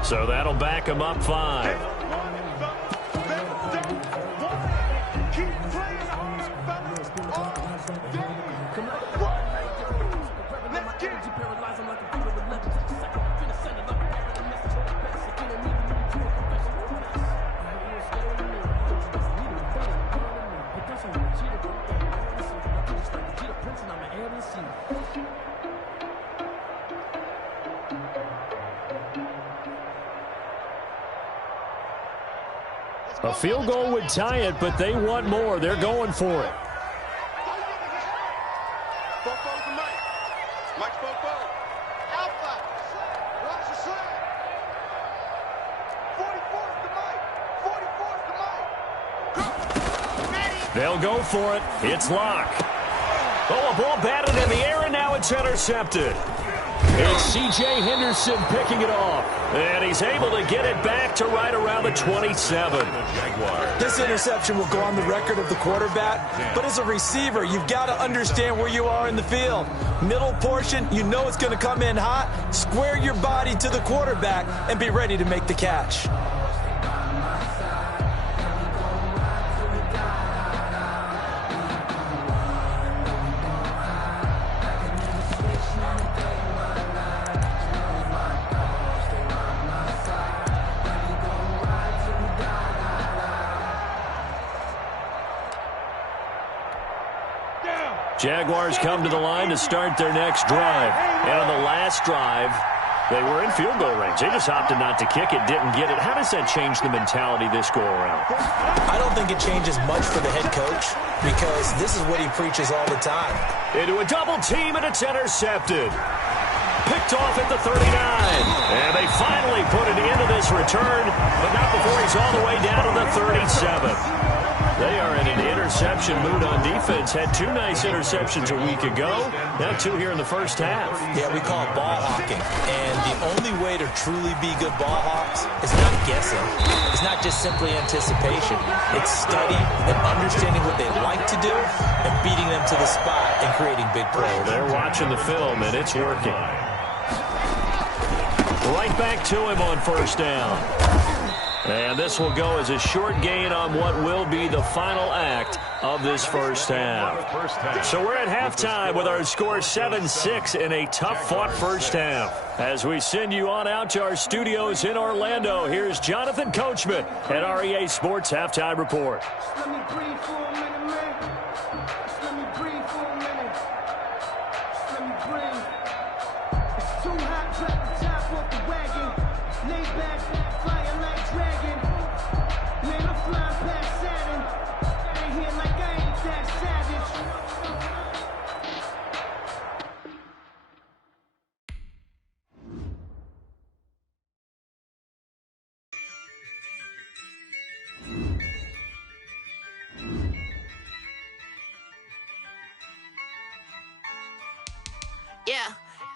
So that'll back him up 5. A field goal would tie it, but they want more. They're going for it. They'll go for it. It's Lock. Oh, a ball batted in the air, and now it's intercepted. It's C.J. Henderson picking it off. And he's able to get it back to right around the 27. This interception will go on the record of the quarterback, but as a receiver, you've got to understand where you are in the field. Middle portion, you know it's going to come in hot. Square your body to the quarterback and be ready to make the catch. Jaguars come to the line to start their next drive. And on the last drive, they were in field goal range. They just opted not to kick it, didn't get it. How does that change the mentality this go-around? I don't think it changes much for the head coach because this is what he preaches all the time. Into a double team, and it's intercepted. Picked off at the 39. And they finally put it into this return, but not before he's all the way down to the 37. They are in an interception mood on defense. Had 2 nice interceptions a week ago. Now 2 here in the first half. Yeah, we call it ball hawking. And the only way to truly be good ball hawks is not guessing. It's not just simply anticipation. It's study and understanding what they like to do and beating them to the spot and creating big plays. They're watching the film, and it's working. Right back to him on first down. And this will go as a short gain on what will be the final act of this first half. So we're at halftime with our score 7-6 in a tough-fought first half. As we send you on out to our studios in Orlando, here's Jonathan Coachman at REA Sports Halftime Report. Let me breathe for a minute, man. Let me breathe for a minute. Let me breathe. It's too hot, drop the top off the wagon. Lay back, flying like dragon. Man, I'm flying past Saturn. Out of here like I ain't that savage. Yeah,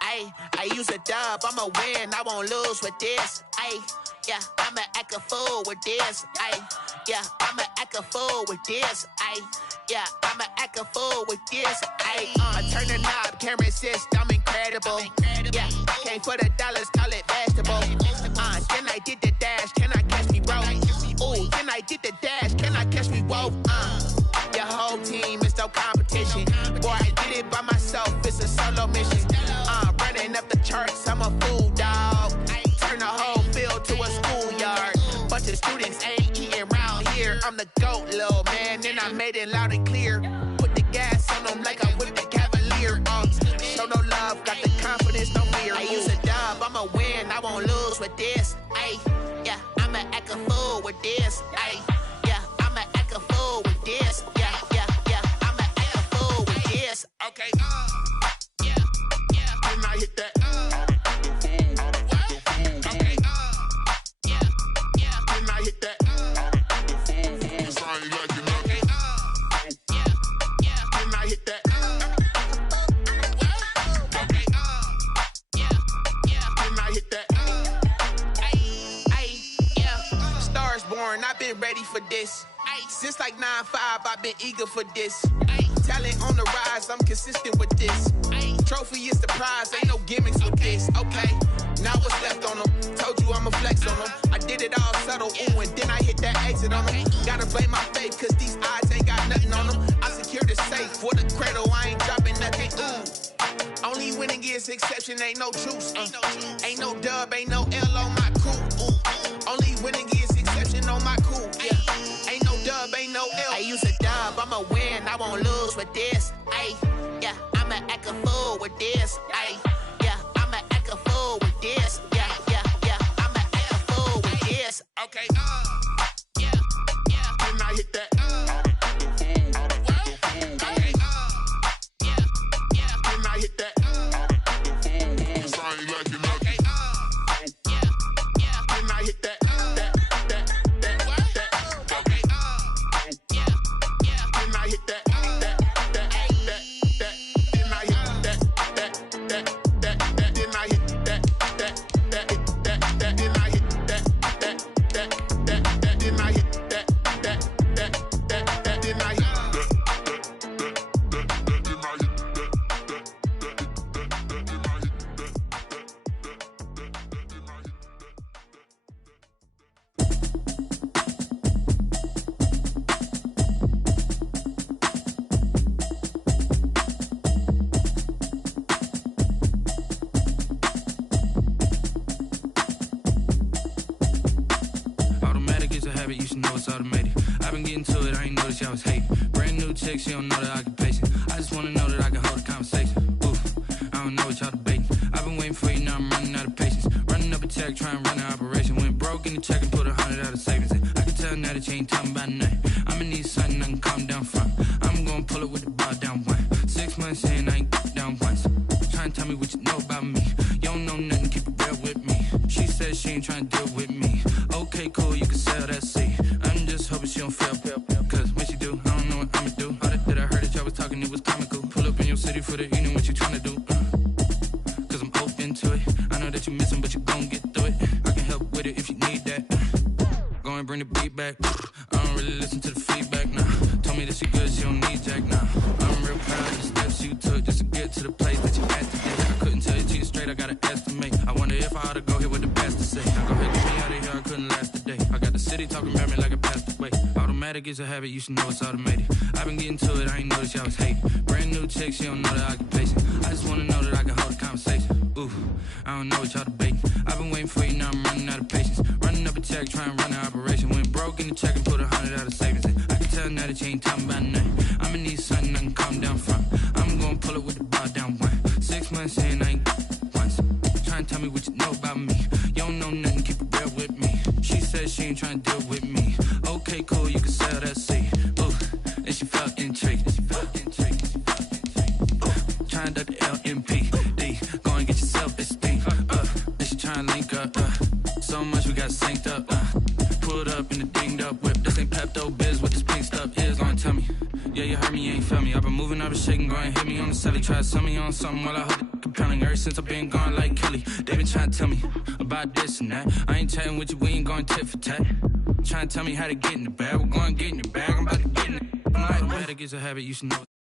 Ayy, I use a dub, I'ma win, I won't lose with this. Ayy, yeah, I'ma act a fool with this. Ayy, yeah, I'ma act a fool with this. Ayy, yeah, I'ma act a fool with this. Ayy, turn the knob, camera assist, I'm incredible. Yeah, came for the dollars, call it vegetable. Then I did the dash, can I catch me, bro? Ooh, then I did the dash, can I catch me, whoa? Your whole team is no competition. Boy, I did it by myself, it's a solo mission. Running up the charts, I'm a fool, dog. Turn the whole field to a schoolyard. Bunch of students ain't eating round here. I'm the GOAT, little man, and I made it loud and clear. Put the gas on them like I'm with the Cavalier. Show no love, got the confidence, no fear. I use a dub, I'ma win, I won't lose with this. Ayy, yeah, I'ma act a fool with this. Ayy, yeah, I'ma act a fool with this. Yeah, yeah, yeah, I'ma act a fool with this. Okay, yeah, yeah, then I hit that. Okay, yeah, yeah, then I hit that. Cause I ain't like it nothing. Yeah, yeah, then I hit that. Okay, yeah, yeah, then I hit that. Yeah, stars born, I've been ready for this. Since like 9-5, I've been eager for this. Talent on the rise, I'm consistent with this. Trophy is the prize, ain't no gimmicks with this. Okay, now what's left on them? Told you I'ma flex on them. I did it all subtle, ooh, and then I hit that exit on them. Gotta blame my faith, cause these odds ain't got nothing on them. I secured the safe for the cradle, I ain't dropping nothing, ooh. Only winning is exception, ain't no truce. Ain't no dub, ain't no L on my crew. Only winning is exception on my crew. Yeah, ain't no dub, ain't no L. I use a dub, I'ma win, I won't lose with this. Ayy, yeah, I'ma act a fool with this. Ayy, yeah, I'ma act a fool with this. Yeah, yeah, yeah, I'ma act a fool with this. Okay, yeah, yeah, then I hit that. Okay, yeah, yeah, then I hit that. Cause I ain't like it nothing. Okay, yeah, yeah, then I hit that. Okay, yeah, yeah, then I hit that. She don't know the occupation. I just wanna know that I can hold a conversation. Oof, I don't know what y'all debating. I've been waiting for you, now I'm running out of patience. Running up a check, trying to run an operation. Went broke in the check and put 100 out of savings in. I can tell now that you ain't talking about nothing. I'ma need something I can calm down from. I'm gonna pull it with the bar down one. 6 months in, I ain't down once. Trying to tell me what you know about me. You don't know nothing, keep it real with me. She said she ain't trying to deal with me. Okay, cool, you can sell that seat. I'm just hoping she don't fail. Cause when she do, I don't know what I'ma do. That I heard that y'all was talking, it was comical. Pull up in your city for the evening, what you tryna do? Cause I'm open to it. I know that you missing, but you gon' get through it. I can help with it if you need that. Go and bring the beat back. I don't really listen to the feedback now. Told me that she good, she don't need Jack now. I'm real proud of the steps you took just to get to the place that you had today. I couldn't tell you to you straight, I gotta estimate. I wonder if I ought to go here with the best to say. Go ahead, get me out of here, I couldn't last a day. I got the city talking about me like I passed away. Automatic is a habit, you should know it's automated. I've been getting to it, I ain't noticed y'all was hating. Brand new chick, she don't know the occupation. I just wanna know that I can hold a conversation. Ooh, I don't know what y'all debating. I've been waiting for you, now I'm running out of patience. Running up a check, trying to run an operation. Went broke in the check and put 100 out of savings in. I can tell now that you ain't talking about nothing. I'ma need something I can calm down from. I'm gonna pull it with the bar down one. 6 months in, I ain't once. Trying to tell me what you know about me. You don't know nothing, keep it real with me. She said she ain't trying to deal with me. Okay, cool, you can sell that seat. Ooh, and she felt intrigued. Trying to the LMPD. Go and get your self-esteem. And she trying to link up. So much we got synced up. Pulled up in the dinged up whip. This ain't Pepto-Biz, what this pink stuff is. Gonna tell me. Yeah, you heard me, you ain't feel me. I've been moving, I've been shaking. Go and hit me on the celly. Try to sell me on something while I hold it. repelling ever since I've been gone like Kelly. They been trying to tell me about this and that. I ain't chatting with you, we ain't going tit for tat. Trying to tell me how to get in the bag. We're going to get in the bag, I'm about to get in it. I'm like, better get a habit, you should know.